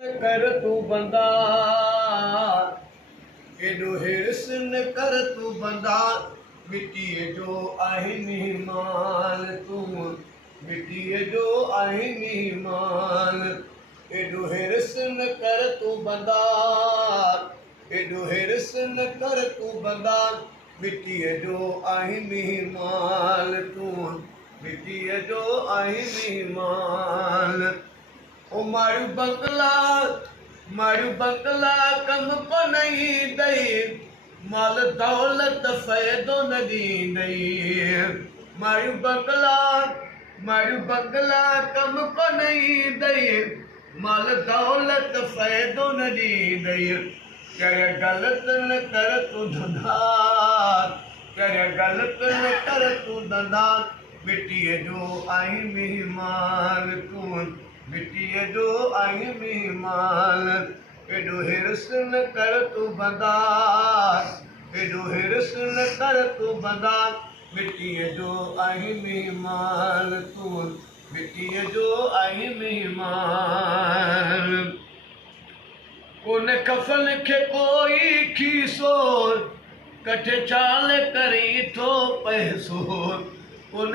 कर तू बंदा एडो हिरस न कर तू बंदा मिट्टीअ जो आहे मेहमान तू मिट्टीअ जो आहे मेहमान एडो हिरस न कर तू बंदा एडो हिरस न कर तू बंदा मिट्टीअ जो आहे मेहमान तू मिट्टीअ जो आहे मेहमान ओ मारू बंगला कम को नहीं दई माल दौलत फ़ायदो न ॾींदई मारू बंगला कम को नहीं दई माल दौलत फ़ायदो न ॾींदई कर ग़लत न कर तू धंधा कर ग़लत न कर तू धंधा मिट्टीअ जो आई मेहमान तू मिट्टीअ जो आई मेहमान एडो हिरस न कर तू बंदा एडो हिरस न कर तू बंदा मिट्टीअ जो आई मेहमान तू मिट्टीअ जो आई मेहमान कोन कफन खे कोई खीसो कठे चाल करी थो पैसो कोन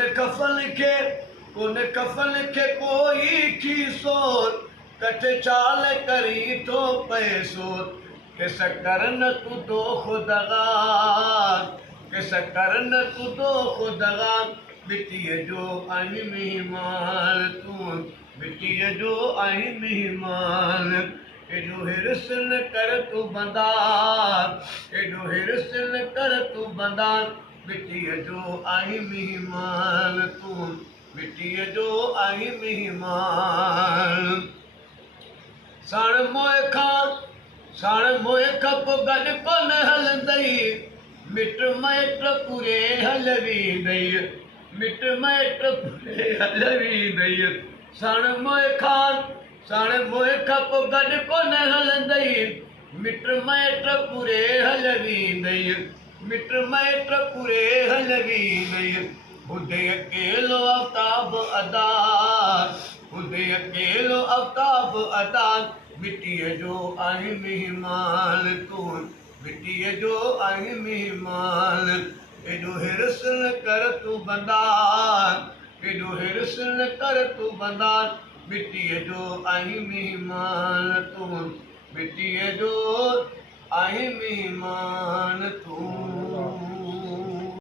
कफन खे कोई खीसो कठे चाल करी थो पैसो किस करन तू तो खुदगा किस करन तू तो खुदगा मिट्टीअ जो आई मेहमान तू मिट्टीअ जो आई मेहमान एडो हिरस न कर तू बंदा एडो हिरस न कर तू बंदा मिट्टीअ जो आई मेहमान तू मिट्टीअ जो आई मेहमान साण मोए खप गॾु कोन हलंदई मिट माइट पूरे हल वेंदई मिट माइट पूरे हल वेंदई साण मोए खप गॾु कोन हलंदई मिट माइट पूरे हल वेंदई मिट माइट पूरे हल वेंदई खुदे अकेलो आफ्ताब अदा खुदे अकेलो आफ्ताब अदा मिट्टीअ जो आई मेहमान तू मिट्टीअ जो आई मेहमान एडो हिरस न कर तू बंदा एडो हिरस न कर तू बंदा मिट्टीअ जो आई मेहमान तू मिट्टीअ जो आई मेहमान तू